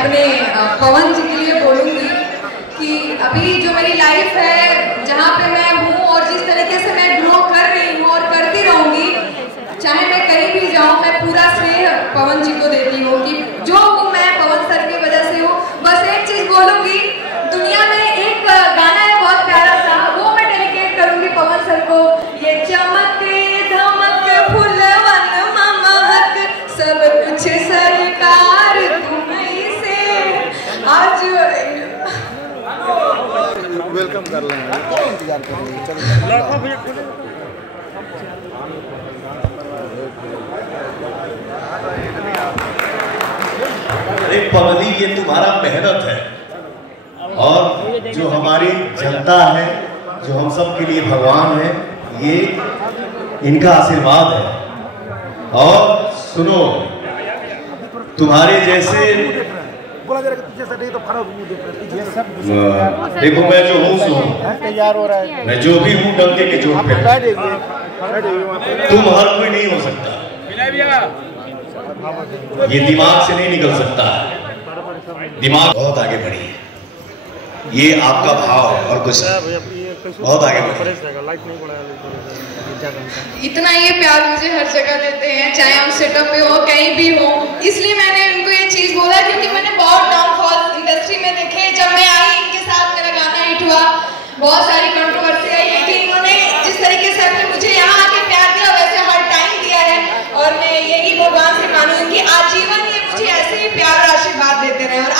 अपने पवन जी के लिए बोलूँगी कि अभी जो मेरी लाइफ है, जहाँ पे मैं हूँ और जिस तरीके से मैं ग्रो कर रही हूँ और करती रहूँगी, चाहे मैं कहीं भी जाऊँ, मैं पूरा श्रेय पवन जी को देती हूँ कि जो हूँ मैं पवन सर की वजह से हूँ। बस एक चीज़ बोलूँगी, दुनिया में एक गाना है बहुत प्यारा सा, वो मैं डेडिकेट करूँगी पवन सर को। ये चमक धमक फुलवन महक सब कुछ सरकार तुम्हीं से आज वेलकम कर लेंगे, इंतजार कर लेंगे। चलो अरे पगली, ये तुम्हारा मेहनत है और जो हमारी जनता है, जो हम सब के लिए भगवान है, ये इनका आशीर्वाद है। और सुनो, तुम्हारे जैसे देखो, मैं जो हूँ सो तैयार हो रहा है, मैं जो भी हूँ डंके के जोर पे, तुम हर कोई नहीं हो सकता, ये दिमाग से नहीं निकल सकता। दिमाग बहुत आगे बढ़ी है, ये आपका भाव है और कुछ बहुत आगे बढ़ी। इतना ये प्यार मुझे हर जगह देते हैं, चाहे हम सेटअप पे हो कहीं भी हो, इसलिए मैंने उनको ये चीज़ बोला क्योंकि मैंने बहुत डाउनफॉल इंडस्ट्री में देखे। जब मैं आई, इनके साथ मेरा गाना हिट हुआ, बहुत सारी कंट्रोवर्सी आई, लेकिन इन्होंने जिस तरीके से अपने मुझे यहाँ आके प्यार दिया, वैसे हर टाइम दिया है। और मैं यही भगवान से मानूँ कि आजीवन ये मुझे ऐसे ही प्यार और आशीर्वाद देते रहे। और